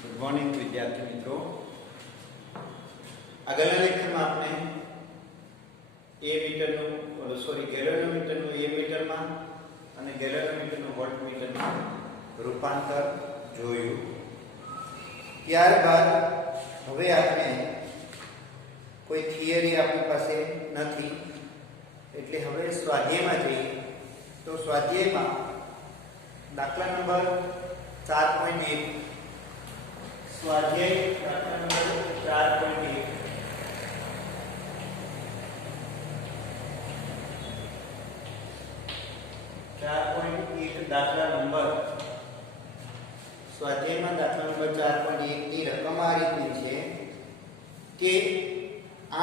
Good morning વિદ્યાર્થી મિત્રો. આગળના લેક્ચરમાં આપણે ગેલોરીમીટરનું એ મીટરમાં અને ગેલોરીમીટરનું વોલ્ટમીટરમાં રૂપાંતર જોયું. ત્યારબાદ હવે આપણે કોઈ થિયરી આપણી પાસે નથી એટલે હવે સ્વાધ્યાયમાં જઈએ. તો સ્વાધ્યાયમાં દાખલા નંબર 4.1 સ્વાધ્યાય દાખલા નંબર 4.1 દાખલા નંબર સ્વાધ્યાયમાં દાખલા નંબર 4.1 ની રકમ આ રીતની છે કે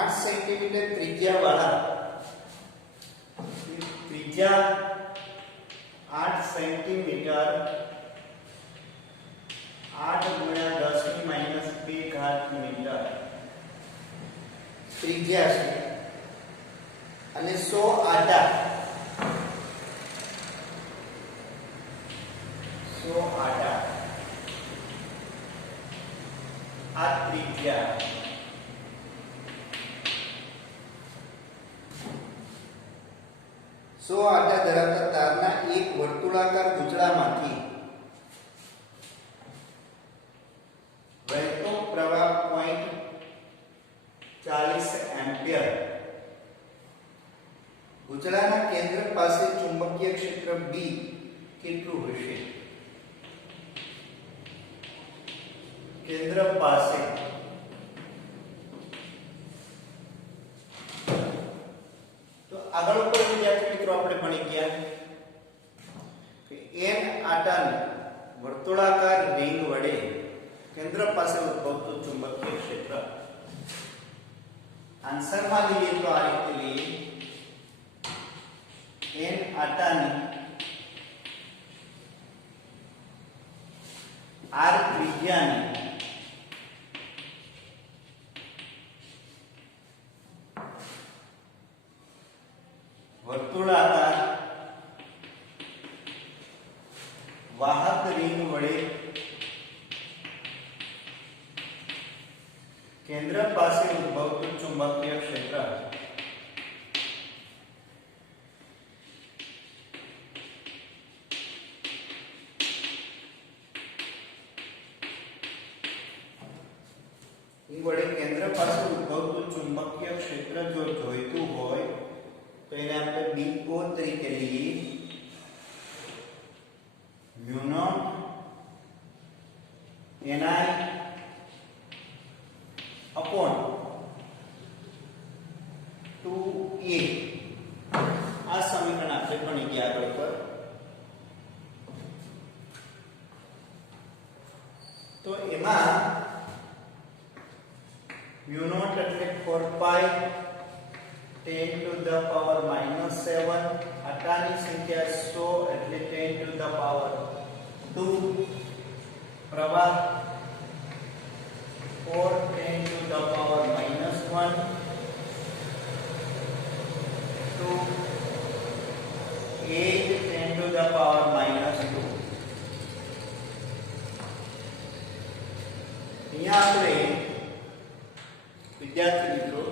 8 સેન્ટીમીટર ત્રિજ્યાવાળા 8 સેન્ટીમીટર 8 ગુણ્યા 10 ની માઈનસ 2 ઘાત મીટર ત્રિજ્યા છે અને 100 આટા આ ત્રિજ્યા 100 આટા ધરાવતા તારના એક વર્તુળાકાર ગૂંચળામાંથી વહેતો પ્રવાહ 0.40 એમ્પિયર ગૂંચળાના કેન્દ્ર પાસે ચુંબકીય ક્ષેત્ર B કેટલું હશે? કેન્દ્ર પાસે તો આગળ ઉપર વિદ્યાર્થી મિત્રો આપણે ભણી ગયા કે n આટાની વર્તુળાકાર રિંગ વડે કેન્દ્ર પાસે ઉદ્ભવતું ચુંબકીય ક્ષેત્ર આન્સરમાં લઈએ તો આ રીતે લઈએ. n આટાની r ત્રિજ્યાની વર્તુળાકાર વાહક રિંગ વડે કેન્દ્ર પાસે ઉદ્ભવતું ચુંબકીય ક્ષેત્ર વડે કેન્દ્ર પાસે ઉદ્ભવતું ચુંબકીય ક્ષેત્ર જો જોઈતું હોય તો એને આપણે BO તરીકે લઈએ. μ0 Ni upon 2a આ સમીકરણ આપણે ભણી ગયા આગળ પર. તો એમાં μ0 એટલે 4 પાઈ 10 to the power -7 આટાની સંખ્યા 100 એટલે 10 to the power 2 પ્રવાહ 4 10 to the power -1 2 8 10 to the power -2. અહીંયા આપણે વિદ્યાર્થી મિત્રો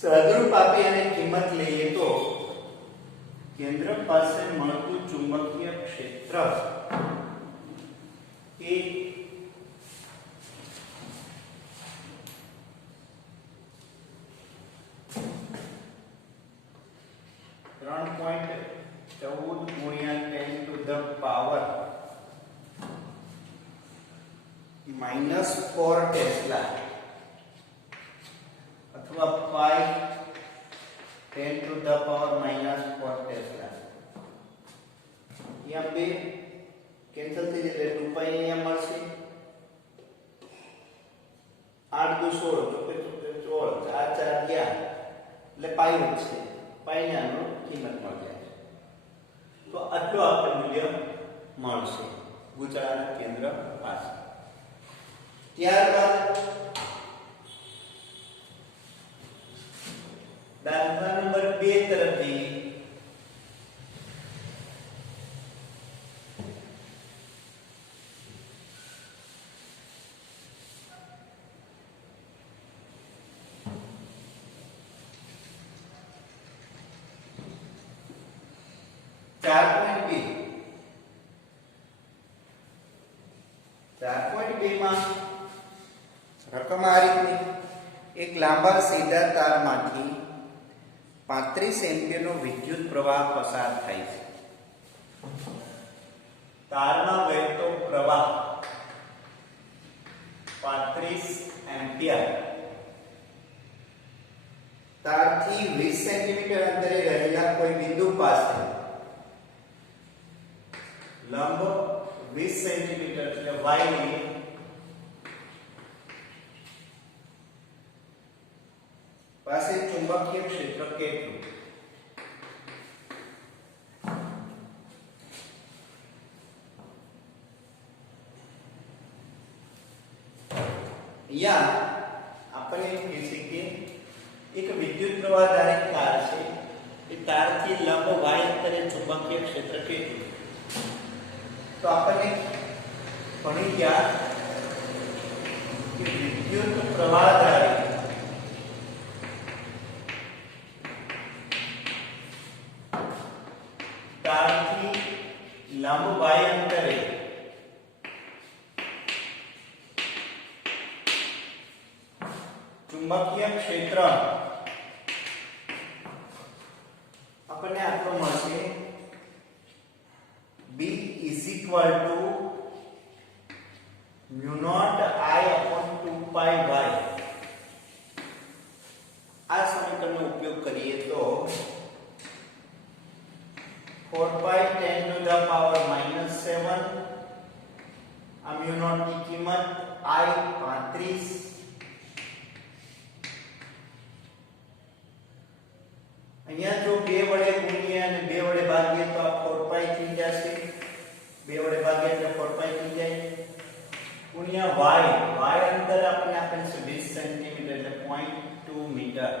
સદરૂપ આપી અને કિંમત લઈએ તો કેન્દ્ર પાસે મળતું ચુંબકીય ક્ષેત્ર એ 3.14 ગુણ્યા 10 to the power -4 ટેસ્લા અથવા પાઈ 10 to the power -4 ટેસ્લા. यहाँ पे कैंसिल થઈ જશે 2 પાઈ અહીંયા મળશે 8 2 16 16 4 4 ગયા એટલે પાઈ વધશે. પાઈ ને આનો કિંમત મળી જાય તો આટલું આપણે મૂલ્ય મળશે ગૂંચળાના કેન્દ્ર પાસે. ત્યારબાદ દાખલા નંબર 2 તરફ જઈએ. 4.2 4.2 માં રકમ આ રીતની એક લાંબા સીધા તારમાંથી 35 એમ્પિયરનો વિદ્યુત પ્રવાહ પસાર થાય છે. તારમાં વહેતો પ્રવાહ 35 એમ્પિયર તારથી 20 સેન્ટીમીટર અંતરે રહેલા કોઈ બિંદુ પાસે લંબ 20 સેન્ટીમીટર એટલે y ની પાસે ચુંબકીય ક્ષેત્ર કેટલું? અહીંયા આપણે એમ કહે છે કે એક વિદ્યુત પ્રવાહ ધારિત તાર છે, એ તારથી લંબ y અંતરે ચુંબકીય ક્ષેત્ર કેટલું? તો આપણે ભણી ગયા કે વિદ્યુત પ્રવાહ ધારિત તારથી લંબ y અંતરે ચુંબકીય ક્ષેત્ર આપણને આટલો મળશે. B is equal to mu naught I upon 2 pi y. આ સમીકરણનો ઉપયોગ કરીએ તો 4 pi 10 to the power -7 આ mu naught ની કિંમત I 35 અહીંયા જો 2 વડે ગુણીએ અને 2 વડે ભાગીએ તો આ 4 pi થઈ જશે. 2 વડે ભાગીએ એટલે 4 pi થઈ જાય. ગુણ્યા y અંદર આપણે આપેલ છે 20 સેન્ટીમીટર એટલે 0.2 મીટર.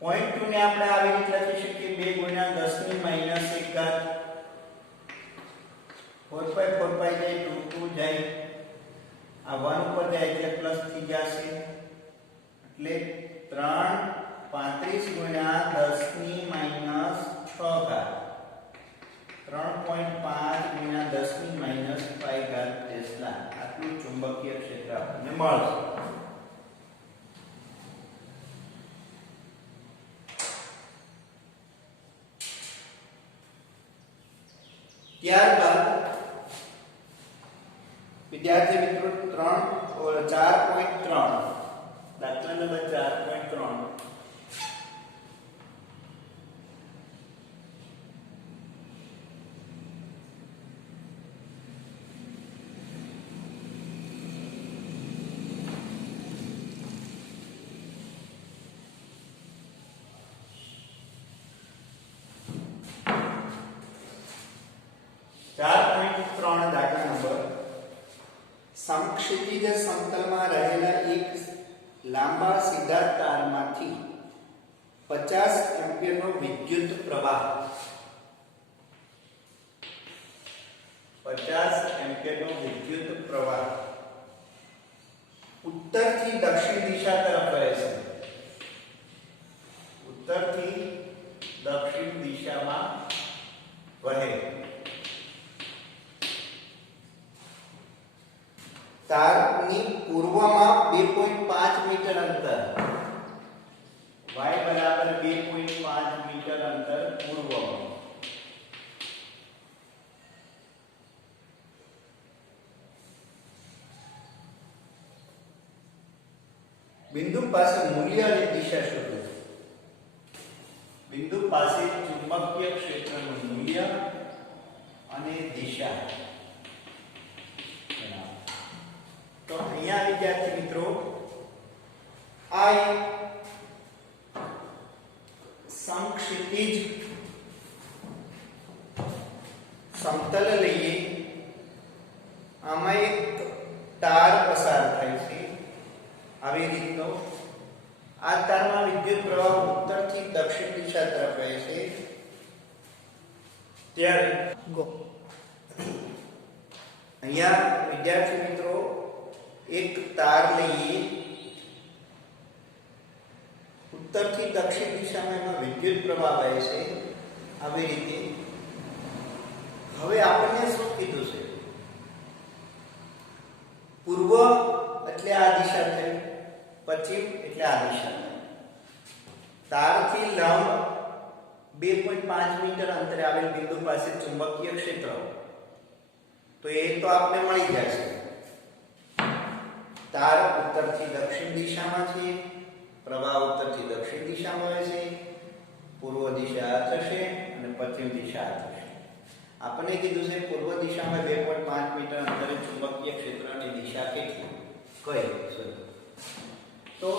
0.2 ને આપણે આવી રીતે લખી શકીએ 2 ગુણ્યા 10 ની -1 ઘાત 4 pi જાય 2 જાય આ 1 ઉપર જાય એટલે પ્લસ થઈ જશે. એટલે 3 35 ગુણ્યા 10 ની -6 ઘાત 3.5 ગુણ્યા 10 ની -5 ઘાત ટેસ્લા આટલું ચુંબકીય ક્ષેત્ર આપણને મળશે. ત્યારબાદ વિદ્યાર્થી મિત્રો 4.3 દાખલા નંબર 4.3 દાખલા નંબર સમક્ષિતિજ સમતલમાં રહેલા એક લાંબા સીધા તારમાંથી 50 એમ્પિયરનો વિદ્યુત પ્રવાહ 50 એમ્પિયરનો વિદ્યુત પ્રવાહ ઉત્તરથી દક્ષિણ દિશા તરફ વહે છે. ઉત્તરથી દક્ષિણ દિશામાં વહે. તારની પૂર્વમાં 2.5 મીટર અંતર y બરાબર 2.5 મીટર અંતર પૂર્વમાં બિંદુ પાસે મૂલ્ય અને દિશા શોધો. બિંદુ પાસે ચુંબકીય ક્ષેત્રનું મૂલ્ય અને દિશા. તો અહીંયા વિદ્યાર્થી મિત્રો આ સમક્ષિતિજ સમતલ લઈએ. આમાં એક તાર પસાર થાય છે આવી રીતનો. આ તારમાં વિદ્યુત પ્રવાહ ઉત્તરથી દક્ષિણ દિશા તરફ વહે છે. ત્યારે અહીંયા વિદ્યાર્થી મિત્રો એક તાર લઈએ. ઉત્તરથી દક્ષિણ દિશામાં એમાં વિદ્યુત પ્રવાહ વહે છે આવી રીતે. હવે આપણને શું કીધું છે? પૂર્વ એટલે આ દિશા થઈ, પશ્ચિમ એટલે આ દિશા. તારથી લંબ 2.5 મીટર અંતરે આવેલ બિંદુ પાસે ચુંબકીય ક્ષેત્ર, તો એ તો આપણે મળી જશે. તાર ઉત્તરથી દક્ષિણ દિશામાં છે, પ્રવાહ ઉત્તરથી દક્ષિણ દિશામાં વહે છે, પૂર્વ દિશા આ થશે અને પશ્ચિમ દિશા આ થશે. આપણને કીધું છે પૂર્વ દિશામાં 2.5 મીટર અંતરે ચુંબકીય ક્ષેત્રની દિશા કેટલી? કઈ? તો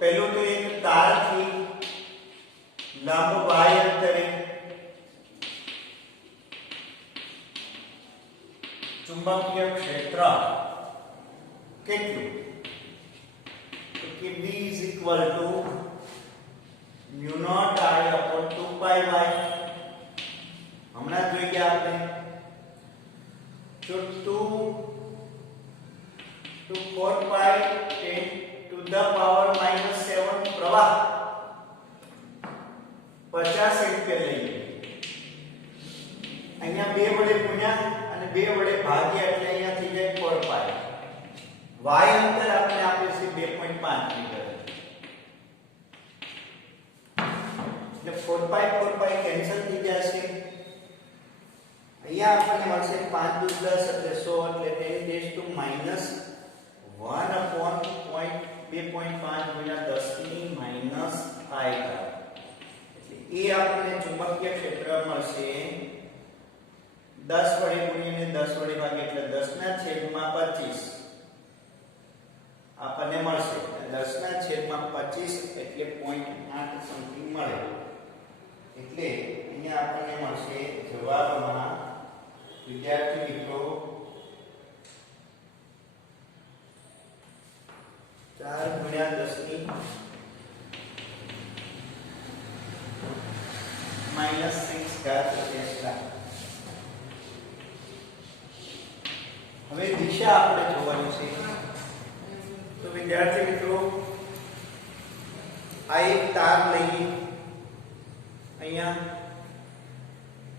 પહેલું તો એક તારથી લંબ y અંતરે ચુંબકીય ક્ષેત્ર કેટલું? તો કે B = μ0 I/2 π y. હમણાં જોઈ ગયા આપણે. તો 2 to 4 pi 10 to the power -7 પ્રવાહ 50 એમ્પિયર લઈએ. અહીંયા 2 વડે ગુણ્યા અને 2 વડે ભાગ્યા એટલે અહીંયા થઈ જાય 4 pi. y અંતર આપણે આપ્યું છે 2.5 મીટર. એટલે 4 pi કેન્સલ થઈ જશે. અહીંયા આપણને મળશે 5 × 10 એટલે 100 એટલે 10 to -1/2.5 ગુણ્યા 10⁻⁵. એ આપણને ચુંબકીય ક્ષેત્ર મળશે 10 વડે ગુણીને 10 વડે ભાગીએ એટલે 10/25 આપણને મળશે. 10/25 એટલે 0.8 સમથિંગ મળે. એટલે અહીંયા આપણને મળશે જવાબમાં વિદ્યાર્થી મિત્રો 4 × 10⁻⁻⁶ હવે દિશા આપણે જોવાની છે. તો વિદ્યાર્થી મિત્રો આ એક તાર લઈએ. અહીંયા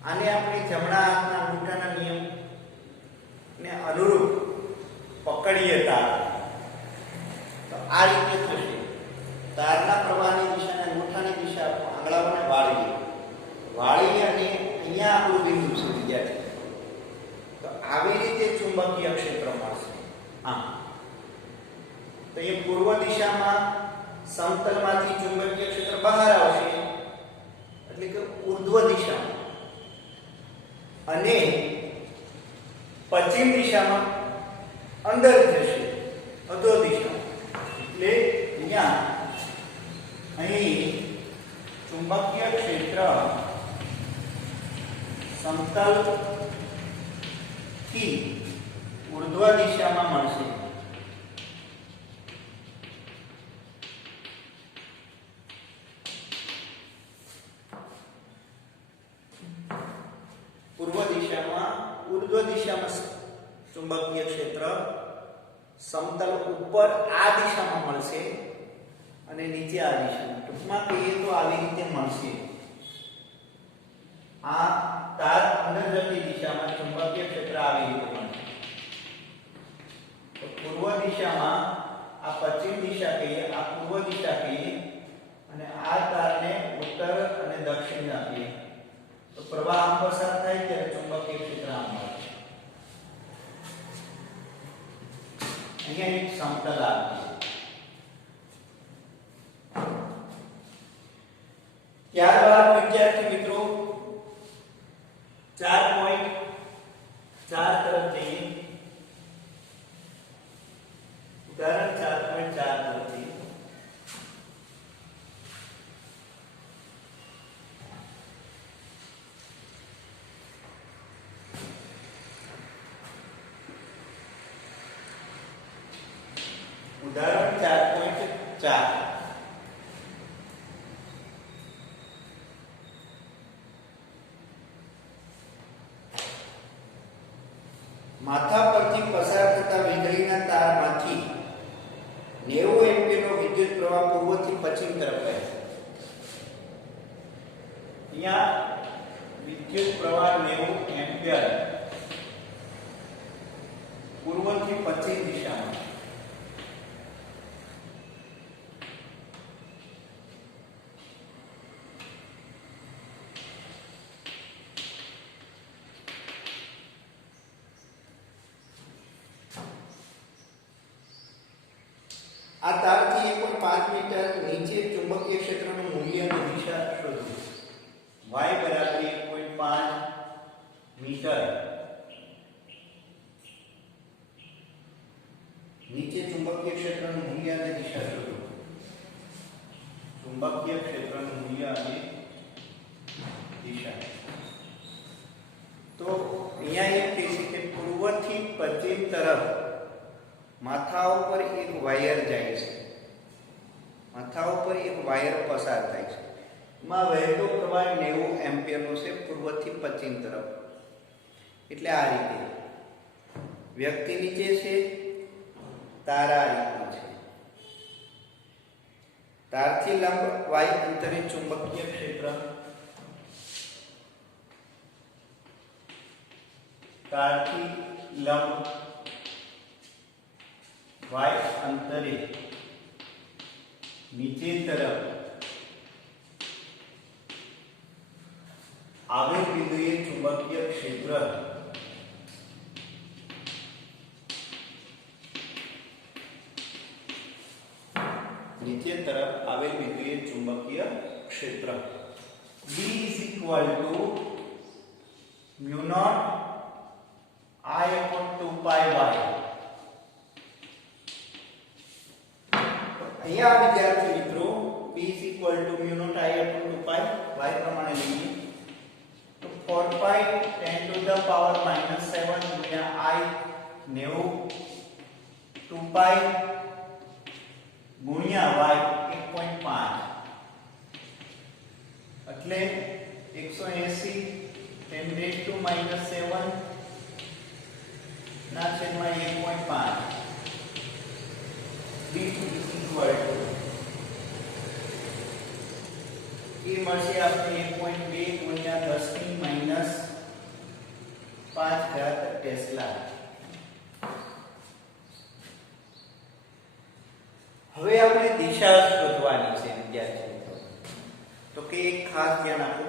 આને આપણે જમણા હાથના અંગૂઠાના નિયમ ને અનુરૂપ પકડીએ તાર, તો આ રીતે થશે. તારના પ્રવાહની દિશાને અંગૂઠાની દિશા આંગળાઓને વાળીએ અને અહીંયા આપણું બિંદુ છે વિદ્યાર્થી. તો આવી રીતે ચુંબકીય ક્ષેત્ર મળશે. તો એ પૂર્વ દિશામાં સમતલમાંથી ચુંબકીય ક્ષેત્ર બહાર આવશે એટલે કે ઉર્ધ્વ દિશામાં, અને પશ્ચિમ દિશામાં અંદર જશે અધો દિશામાં. એટલે અહીં ચુંબકીય ક્ષેત્ર સમતલ થી ઉર્ધ્વ દિશામાં મળશે. પૂર્વ દિશામાં ઉર્ધ્વ દિશામાં ચુંબકીય ક્ષેત્ર સમતલ ઉપર આ દિશામાં મળશે અને નીચે આ દિશામાં. ટૂંકમાં કહીએ તો આવી રીતે મળશે. આ તાર અંદર જતી દિશામાં ચુંબકીય ક્ષેત્ર આવી રીતે મળશે. તો પૂર્વ દિશામાં આ પશ્ચિમ દિશા કહીએ, આ પૂર્વ દિશા કહીએ, અને આ તારને ઉત્તર અને દક્ષિણ આપીએ. તો પ્રવાહ આમ પસાર થાય ત્યારે ચુંબકીય ક્ષેત્ર આમ મળશે. અહીંયા એક સમતલ આપીએ. ત્યારબાદ વિદ્યાર્થી મિત્રો 4.4 તરફ જઈએ. ઉદાહરણ 4.4 તરફ જઈએ. ઉદાહરણ 4.4 માથા પરથી પસાર થતા વીજળીના તારમાંથી 90 એમ્પીયરનો વિદ્યુત પ્રવાહ પૂર્વથી પશ્ચિમ તરફ વહે છે. અહીંયા વિદ્યુત પ્રવાહ 90 એમ્પિયર પૂર્વથી પશ્ચિમ દિશામાં આ તારથી 1.5 મીટર નીચે ચુંબકીય ક્ષેત્રનું મૂલ્ય અને દિશા શોધો. y બરાબર 1.5 મીટર નીચે ચુંબકીય ક્ષેત્રનું મૂલ્ય અને દિશા શોધો. ચુંબકીય ક્ષેત્રનું મૂલ્ય અને દિશા. તો અહીંયા એમ કહે છે કે પૂર્વથી પશ્ચિમ તરફ માથા ઉપર એક વાયર જાય છે. માથા ઉપર એક વાયર પસાર થાય છે. એમાં વહેતો પ્રવાહ 90 એમ્પિયરનો છે પૂર્વથી પશ્ચિમ તરફ. એટલે આ રીતે વ્યક્તિ નીચે છે, તાર આ રીતનો છે. તારથી લંબ y અંતરે ચુંબકીય ક્ષેત્ર, તારથી લંબ y અંતરે નીચે તરફ આવેલ બિંદુએ ચુંબકીય ક્ષેત્ર નીચે તરફ આવેલ બિંદુએ ચુંબકીય ક્ષેત્ર B = mu naught I upon 2 pi y. અહીંયા વિદ્યાર્થી મિત્રો B = mu naught I upon 2 pi y પ્રમાણે લઈએ તો 4 pi 10 to the power -7 ગુણ્યા I 90 2 pi ગુણ્યા y 1.5 એટલે 180 10 to -7 ના છેદમાં 1.5. B એ મળશે આપણે 1.2 ગુણ્યા 10 - 5 ટેસ્લા. હવે આપણે દિશા શોધવાની છે વિદ્યાર્થી મિત્રો. તો કે એક ખાસ ધ્યાન આપો,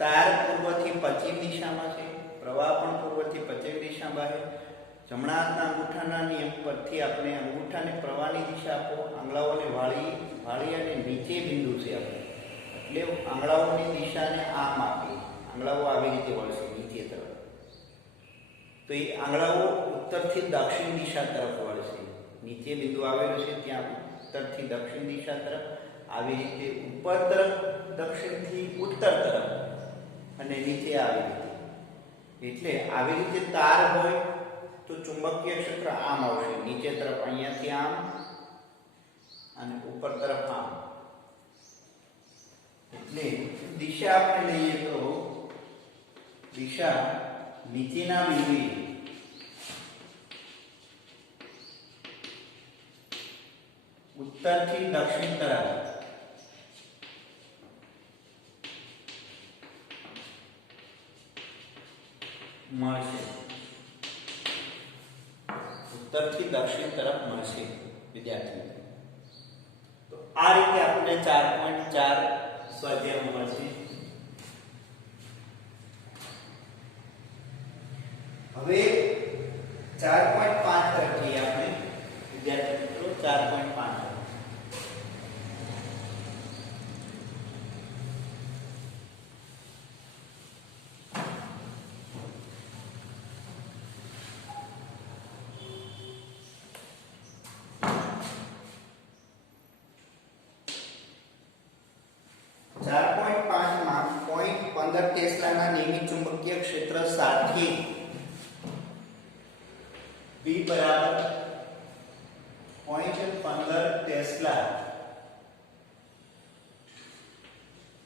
તાર પૂર્વથી પશ્ચિમ દિશામાં છે, પ્રવાહ પણ પૂર્વથી પશ્ચિમ દિશામાં છે. જમણા હાથના અંગૂઠાના નિયમ પરથી આપણે અંગૂઠાને પ્રવાહની દિશા આપો, આંગળાઓને વાળી અને નીચે બિંદુ છે આપણે, એટલે આંગળાઓની દિશાને આમ આપીએ. આંગળાઓ આવી રીતે વળશે નીચે તરફ, તો એ આંગળાઓ ઉત્તરથી દક્ષિણ દિશા તરફ વળશે. નીચે બિંદુ આવેલું છે ત્યાં ઉત્તરથી દક્ષિણ દિશા તરફ, આવી રીતે ઉપર તરફ દક્ષિણથી ઉત્તર તરફ અને નીચે આવી રીતે. એટલે આવી રીતે તાર હોય તો ચુંબકીય ક્ષેત્ર આમ આવશે, નીચે તરફ અહીંયાથી આમ અને ઉપર તરફ આમ. એટલે દિશા આપણે લઈએ તો દિશા નીચેના બિંદુએ ઉત્તરથી દક્ષિણ તરફ મળશે, ઉત્તરથી દક્ષિણ તરફ મળશે વિદ્યાર્થી. તો આ રીતે આપણને 4.4 સ્વાધ્યાય મળશે. હવે 4.5 તરફ જઈએ આપણે વિદ્યાર્થી મિત્રો. 4.5 માં 0.15 ટેસ્લાના નિયમિત ચુંબકીય ક્ષેત્ર સાથે B બરાબર 0.15 ટેસ્લા,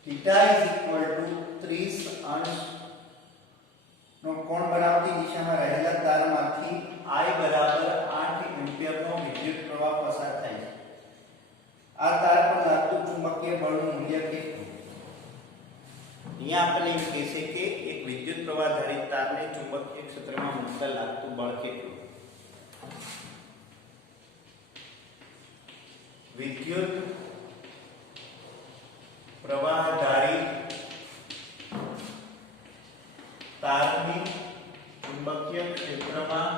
થીટા = 30 અંશ નો કોણ બનાવતી દિશામાં રહેલા તારમાંથી I બરાબર 8 એમ્પિયરનો વિદ્યુત પ્રવાહ પસાર થાય છે. આ તાર પર લાગતું ચુંબકીય બળનું મૂલ્ય કેટલું? પ્રવાહધારી તારને ચુંબકીય ક્ષેત્રમાં મૂકતા લાગતું બળ કેટલું? વિદ્યુત પ્રવાહધારી તારની ચુંબકીય ક્ષેત્રમાં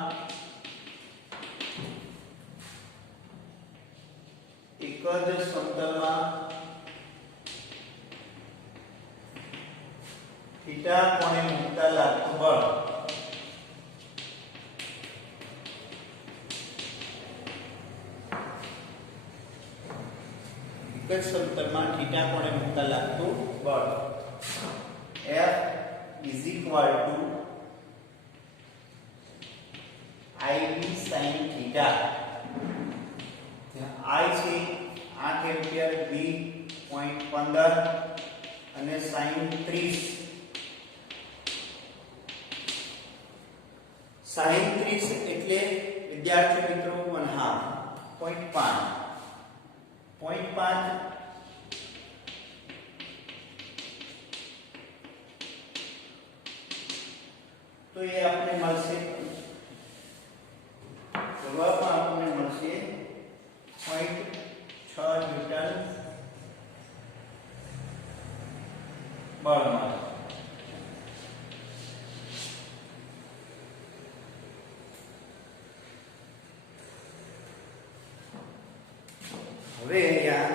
એક જ સમતલમાં થીટા કોણે મૂકતા લાગતું બળ એક જ સમતલમાં થીટા કોણે મૂકતા લાગતું બળ F is equal to IB sin theta. I છે 8 એમ્પિયર, B 0.15 અને sin 30. sin 30 એટલે વિદ્યાર્થી મિત્રો 1/2 0.5 તો એ આપણે મળશે જવાબમાં આપણને મળશે 0.6 ન્યૂટન બળ મળે. હવે અહીંયા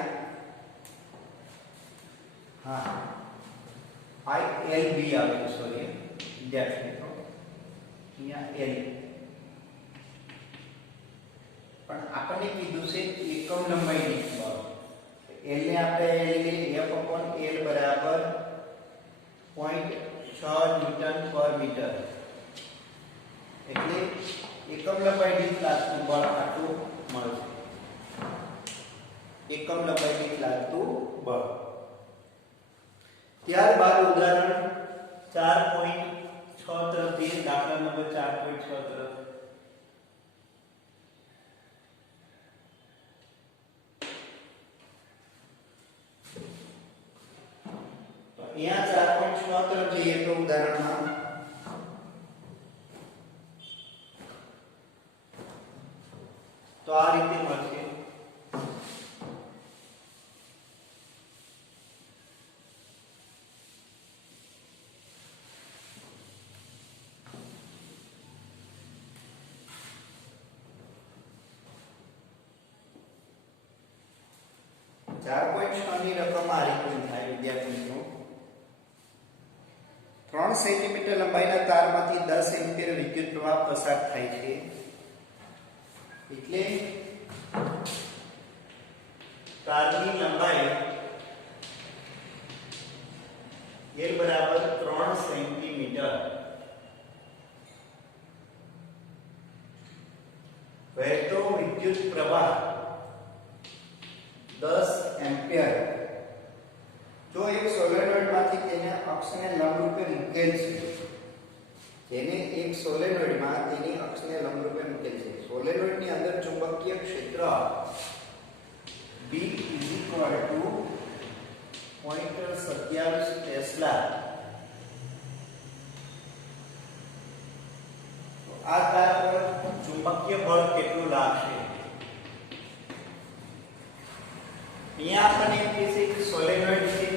ILB આવે છે, સોરી વિદ્યાર્થી મિત્રો, અહીંયા L પણ આપણને કીધું છે એકમ લંબાઈ દીઠ બળ. L ને આપણે લઈએ F upon L બરાબર 0.6 ન્યૂટન પર મીટર, એટલે એકમ લંબાઈ દીઠ લાગતું બળ આટલું મળશે. એકમ લંબાઈ દીઠ લાગતું બળ. ત્યારબાદ ઉદાહરણ 4.6 તરફ જઈએ. દાખલા નંબર 4.6 તરફ. તો અહીંયા 4.6 તરફ જઈએ તો ઉદાહરણમાં તો આ રીતે મળશે. ની રકમ આ રીતે થાય વિદ્યાર્થી મિત્રો. 3 સેન્ટીમીટર લંબાઈના તારમાંથી 10 એમ્પિયર વિદ્યુત પ્રવાહ પસાર થાય છે. એટલે તારની લંબાઈ L બરાબર 3 સેન્ટીમીટર. વહેતો વિદ્યુત પ્રવાહ 10 એમ્પિયર. જો એક સોલેનોઇડ માંથી તેને અક્ષને લંબરૂપે મૂકેલ છે, જેને એક સોલેનોઇડ માં તેની અક્ષને લંબરૂપે મૂકેલ છે. સોલેનોઇડ ની અંદર ચુંબકીય ક્ષેત્ર B = 0.27 ટેસ્લા. તો આ તાર પર ચુંબકીય બળ કેટલું લાગશે? અહીંયા આપણને એમ કહે છે કે સોલેનોઇડ છે,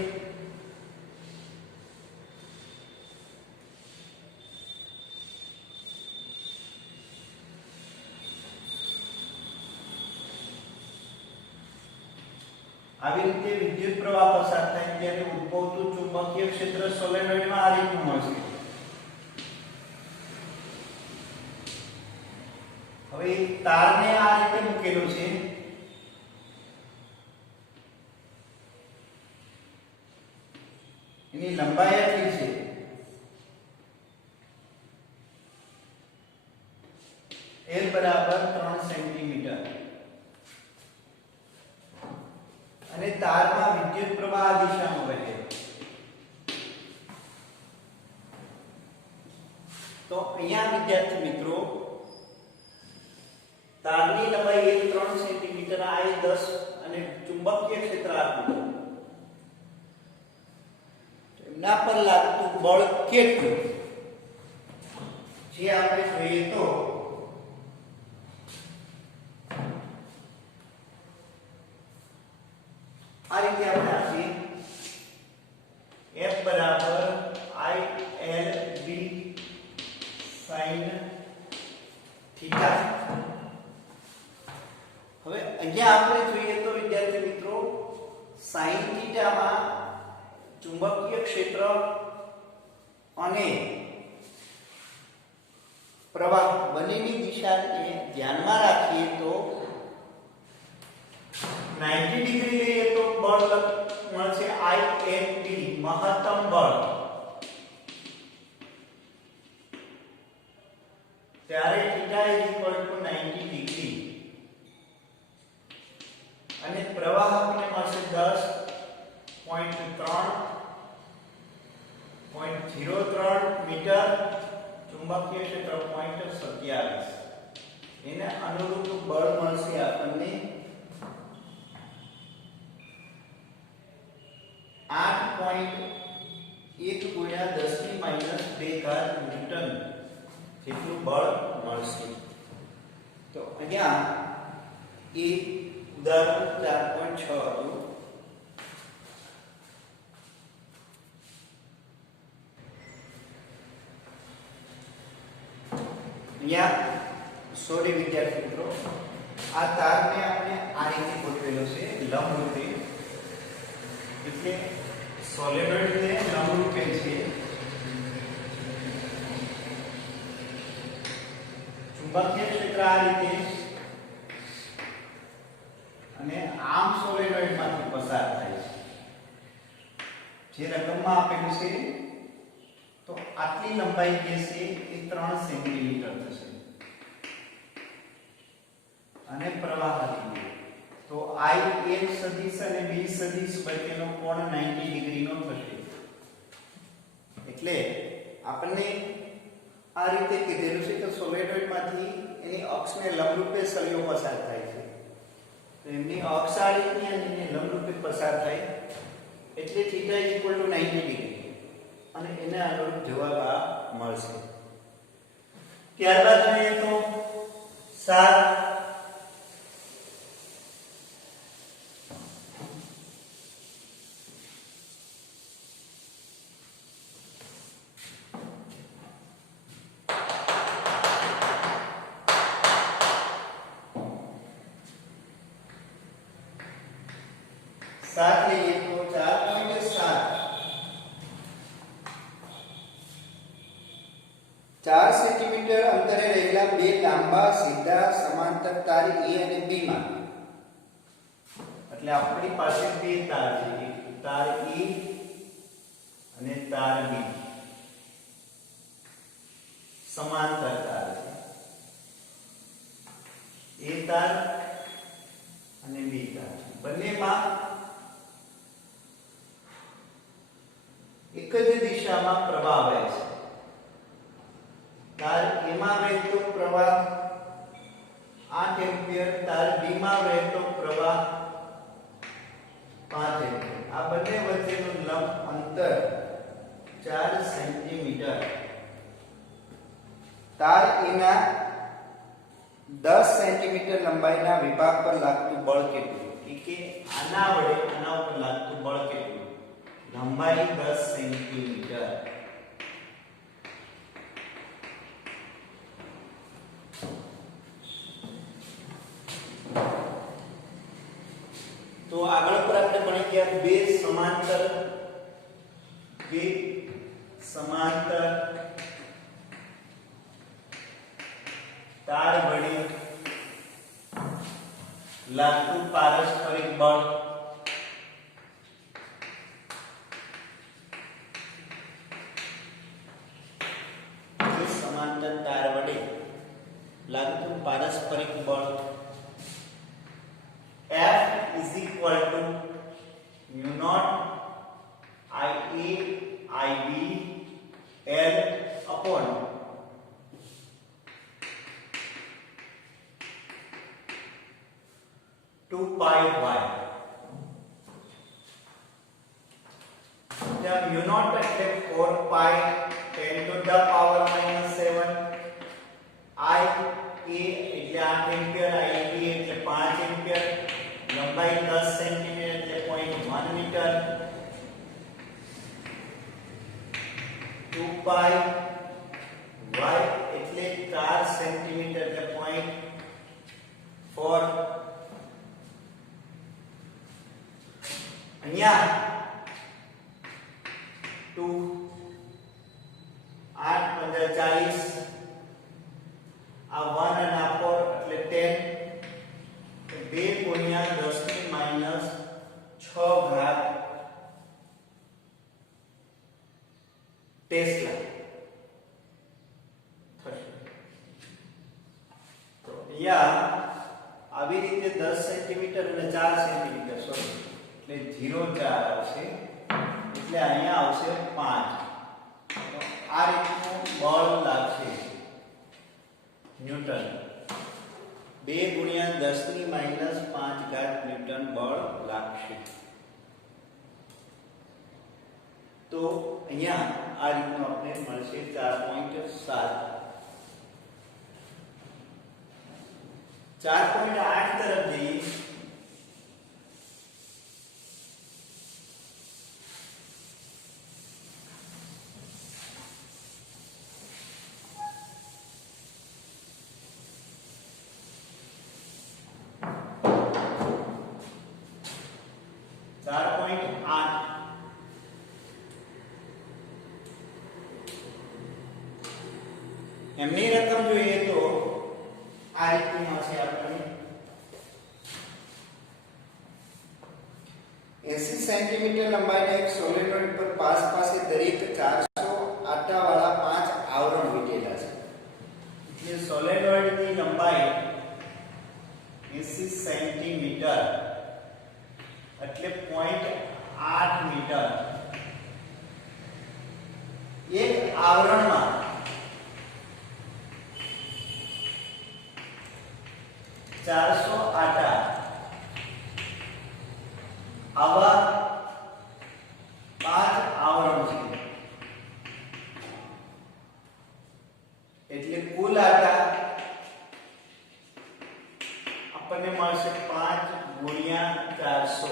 આવી રીતે વિદ્યુત પ્રવાહ પસાર થાય ત્યારે ઉદ્ભવતું ચુંબકીય ક્ષેત્ર સોલેનોઇડમાં આ રીતનું મળશે. હવે તારને આ રીતે મૂકેલું છે, એની લંબાઈ એટલી છે, L બરાબર 3 સેન્ટીમીટર, અને તારમાં વિદ્યુત પ્રવાહ આ દિશામાં વહે. તો અહીંયા વિદ્યાર્થી મિત્રો તારની લંબાઈ 3 સેન્ટીમીટર, આ 10 અને ચુંબકીય ક્ષેત્ર આટલું. એમના પર લાગતું બળ કેટલું જે આપણે જોઈએ તો આ રીતે આપણે આપીએ F બરાબર ILB sin થીટા. હવે અહીંયા આપણે જોઈએ તો વિદ્યાર્થી મિત્રો sin થીટામાં ચુંબકીય ક્ષેત્ર અને પ્રવાહ બંનેની દિશાને ધ્યાનમાં રાખીએ તો 90 ડિગ્રી લઈએ તો બળ મળશે ILB મહત્તમ બળ. ત્યારે θ 90 ડિગ્રી અને પ્રવાહ આપણને મળશે 10.03 મીટર, ચુંબકીય ક્ષેત્ર 0.27. એને અનુરૂપ બળ મળશે આપણને 8.1 ગુણ્યા 10⁻2 ન્યૂટન જેટલું બળ મળશે. તો અહીંયા એ ઉદાહરણ 4.6 હતું. અહીંયા સોરી વિદ્યાર્થી મિત્રો, આ તારને આપણે આ રીતે ગોઠવેલો છે લંબરૂપે, એટલે સોલેનોઇડને લંબરૂપે છે. ચુંબકીય ક્ષેત્ર આ રીતે અને આમ સોલેનોઇડમાંથી પસાર થાય છે. જે રકમમાં આપેલું છે તો આટલી લંબાઈ જે છે એ 3 સેન્ટીમીટર થશે અને પ્રવાહ હતી તો I એક સદિશ અને B સદિશ વચ્ચેનો કોણ 90 ડિગ્રીનો થશે. એટલે આપણને આ રીતે કીધેલું છે કે સોલેનોઇડમાંથી એની અક્ષને લંબરૂપે સળિયો પસાર થાય છે. તો એમની અક્ષ આ રીતની અને એને લંબરૂપે પસાર થાય એટલે θ 90 ડિગ્રી અને એને અનુરૂપ જવાબ આ મળશે. ત્યારબાદ જોઈએ તો 7 લઈએ તો 4.7 4 સેન્ટીમીટર અંતરે રહેલા બે લાંબા સીધા સમાંતર તાર A અને B માં, એટલે આપણી પાસે બે તાર છે, તાર A અને તાર B સમાંતર તાર છે. A તાર અને B તાર છે. બંનેમાં એક જ દિશામાં પ્રવાહ વહે છે. તાર A માં વહેતો પ્રવાહ 8 એમ્પિયર, તાર B માં વહેતો પ્રવાહ 5 એમ્પિયર. આ બંને વચ્ચેનું લંબ અંતર 4 સેન્ટીમીટર. તાર A ના 10 સેન્ટીમીટર લંબાઈના વિભાગ પર લાગતું બળ કેટલું? કે આના વડે આના ઉપર લાગતું બળ કેટલું? લંબાઈ 10 સેન્ટીમીટર. તો આગળ પર આપણે ભણી ગયા બે સમાંતર તાર વડે લાગતું પારસ્પરિક બળ. સમાંતર તાર વડે લાગતું પારસ્પરિક બળ F is equal to mu naught IA IB L upon two pi y. જ્યાં mu naught એટલે 4 pi 10 to the power minus 7 y એટલે 4 સેન્ટીમીટર એટલે 0.4 અહીંયા 2 8 15 40 આ 1 અને આ 4 એટલે 10 2 ગુણ્યા 10 ની માઈનસ 6 ઘાત ટેસ્લા થશે. તો અહીંયા આવી રીતે 10 સેન્ટીમીટર અને 4 સેન્ટીમીટર સોરી એટલે 0.4 આવશે એટલે અહીંયા આવશે 5. તો આ રીતનું બળ લાગશે ન્યૂટન 2 ગુણ્યા 10 ની માઈનસ 5 ઘાત ન્યૂટન બળ લાગશે. તો અહીંયા આ રીતનું આપણે મળશે 4.7. 4.8 તરફ જઈએ. એમની રકમ જોઈએ તો આ રીતની હશે આપણે 80 સેન્ટીમીટર લંબાઈના એક સોલેનોઇડ પર પાસે દરેક 400 આટાવાળા 5 આવરણ વીટેલા છે. એટલે સોલેનોઇડની લંબાઈ 80 સેન્ટીમીટર એટલે 0.8 મીટર. એક આવરણમાં 400 આટા આવા 5 આવરણ છે એટલે કુલ આટા આપણને મળશે 5 ગુણ્યા 400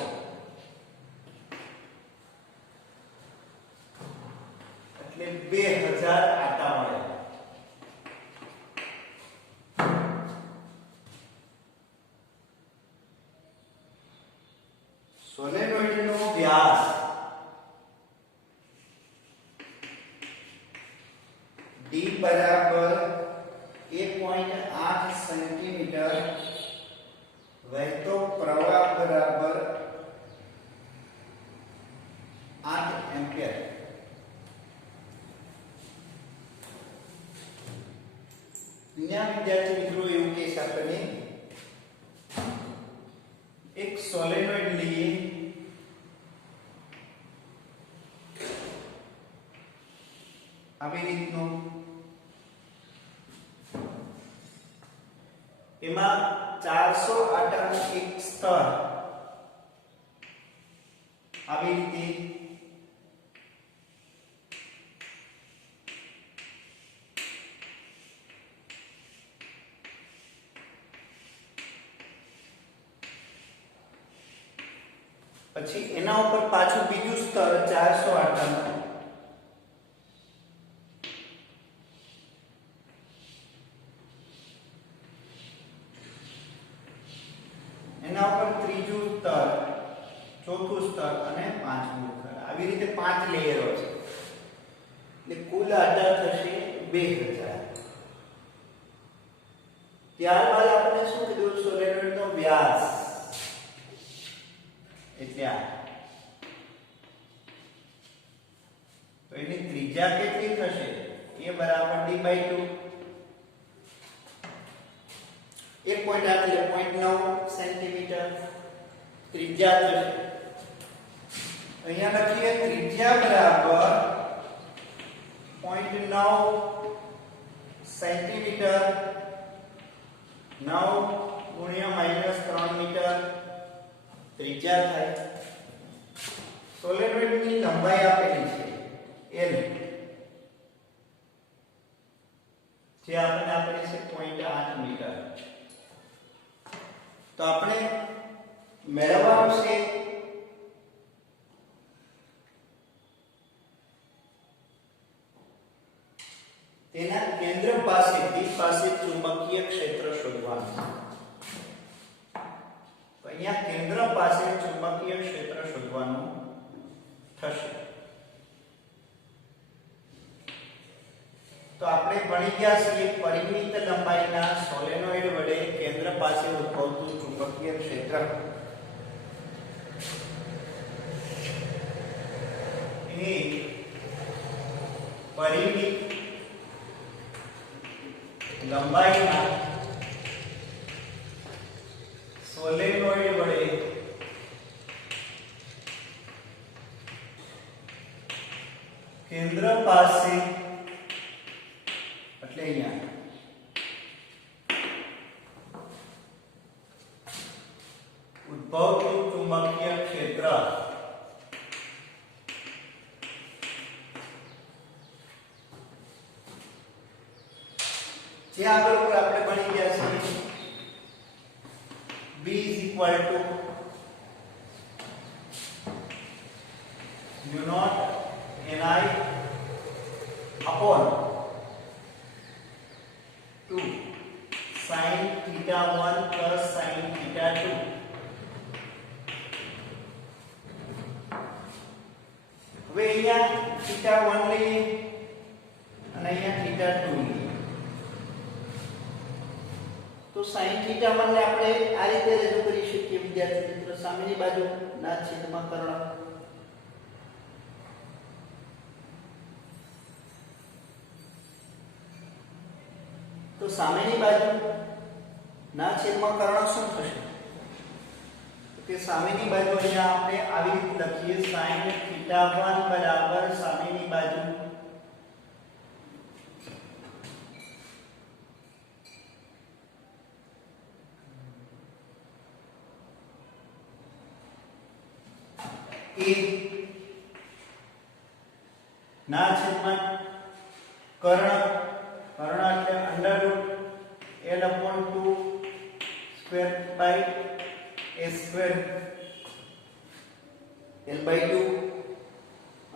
એટલે 2000 આટા મળે. સોલેનોઇડનો વ્યાસ d બરાબર 1.8 સેન્ટીમીટર વહેતો પ્રવાહ બરાબર 8 એમ્પિયર. અહીંયા વિદ્યાર્થી મિત્રો એવું કે આપણને એક સોલેનોઇડ લઈએ આવી રીતનું એમાં 400 આટાનું એક સ્તર આવી રીતે પછી એના ઉપર પાછું બીજું સ્તર 400 આટાનું એના ઉપર ત્રીજું સ્તર ચોથું સ્તર અને પાંચમું સ્તર આવી રીતે 5 લેયરો છે એટલે કુલ આટા થશે 2000. ત્યારબાદ આપણે શું કીધું સોલેનોઇડનો વ્યાસ એટલે આ તો એની ત્રિજ્યા કેટલી થશે a બરાબર d/2 1.8 એટલે 0.9 સેન્ટીમીટર ત્રિજ્યા થશે. અહીંયા લખીએ ત્રિજ્યા બરાબર 0.9 સેન્ટીમીટર 9 ગુણ્યા -3 મીટર ત્રિજ્યા થાય. સોલેનોઇડની લંબાઈ આપેલી છે l જે આપણને આપેલી છે 0.8 મીટર. તો આપણે મેળવવાનું છે તેના કેન્દ્ર પાસે બી પાસે ચુંબકીય ક્ષેત્ર શોધવાનું. તો અહીંયા કેન્દ્ર પાસે ચુંબકીય ક્ષેત્ર શોધવાનું થશે. તો આપણે ભણી ગયા છીએ પરિમિત લંબાઈના સોલેનોઇડ વડે કેન્દ્ર પાસે ઉદ્ભવતું ચુંબકીય ક્ષેત્ર એ પરિમિત લંબાઈના સોલેનોઇડ વડે કેન્દ્ર પાસે એટલે અહીંયા ઉદ્ભવતું ચુંબકીય ક્ષેત્ર જે આગળ ઉપર આપણે ભણી ગયા છીએ B is equal to mu naught Ni upon 2 sin theta 1 plus sin theta 2. હવે અહીંયા theta 1 લઈએ અને અહીંયા theta 2 લઈએ. તો sin theta 1 ને આપણે આ રીતે રજૂ કરી શકીએ વિદ્યાર્થી મિત્રો, સામેની બાજુના છેદમાં કર્ણ. તો સામેની બાજુના છેદમાં કર્ણ શું થશે? તો કે સામેની બાજુ અહીંયા આપણે આવી રીતે લખીએ sin theta 1 બરાબર સામેની બાજુ a ના છેદમાં કર્ણ એટલે under route l upon 2 square by a square l by 2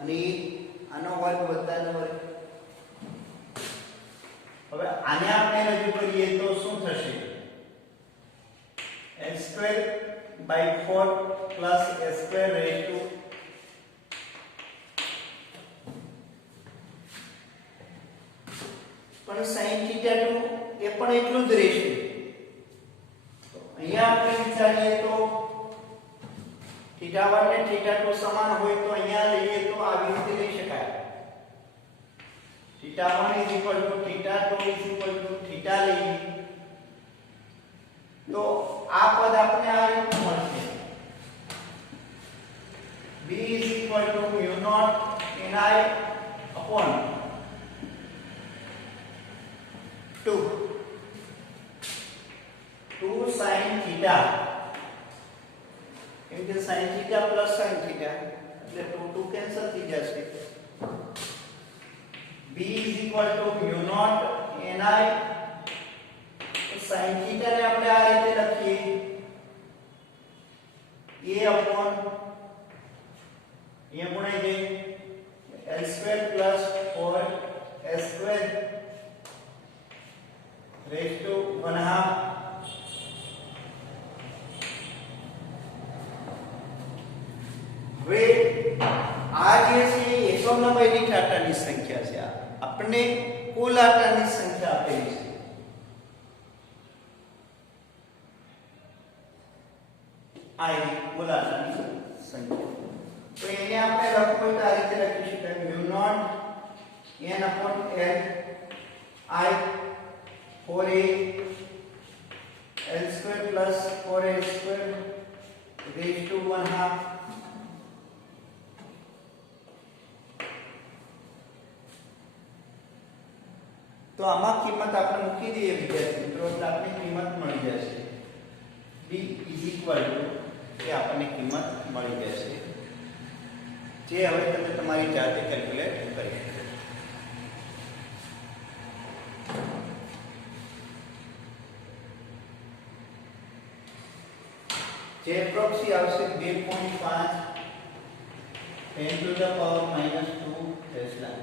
અને આનો વર્ગ વત્તાનો વર્ગ. હવે આને આપણે રજૂ કરીએ તો શું થશે? l square by 4 plus a square raised to પણ sin theta 2 એ પણ એટલું જ રહેશે. તો અહીંયા આપણે વિચારીએ તો theta 1 ને theta 2 સમાન હોય તો અહીંયા લઈએ તો આવી રીતે લઈ શકાય. theta 1 is equal to theta 2 is equal to theta લઈએ તો આ પદ આપણે આ રીતે મળશે. b is equal to mu naught Ni upon 2 sin theta, કેમ કે sin theta plus sin theta એટલે 2 કેન્સલ થઈ જશે. b is equal to mu naught Ni, sin theta ને આપણે આ રીતે લખીએ a upon ये गुणा ये l square plus 4 s square raised to 1/2. वे આ જે છે એકમ લંબાઈ દીઠ આટાની સંખ્યા છે. આપણે કુલ આટાની સંખ્યા આપેલી છે. આ કુલ આટાની સંખ્યા. તો એને આપણે લખવું તો આ રીતે લખી શકાય mu naught n upon l I 4a l square plus 4a square raised to 1/2. તો આમાં કિંમત આપણે મૂકી દઈએ વિદ્યાર્થી મિત્રો એટલે આપણે કિંમત મળી જશે. b is equal to એ આપણને કિંમત મળી જશે જે હવે તમે તમારી જાતે કેલ્ક્યુલેટ કરી શકો. જે એપ્રોક્સી આવશે 2.5 10 to the power -2 ટેસ્લા.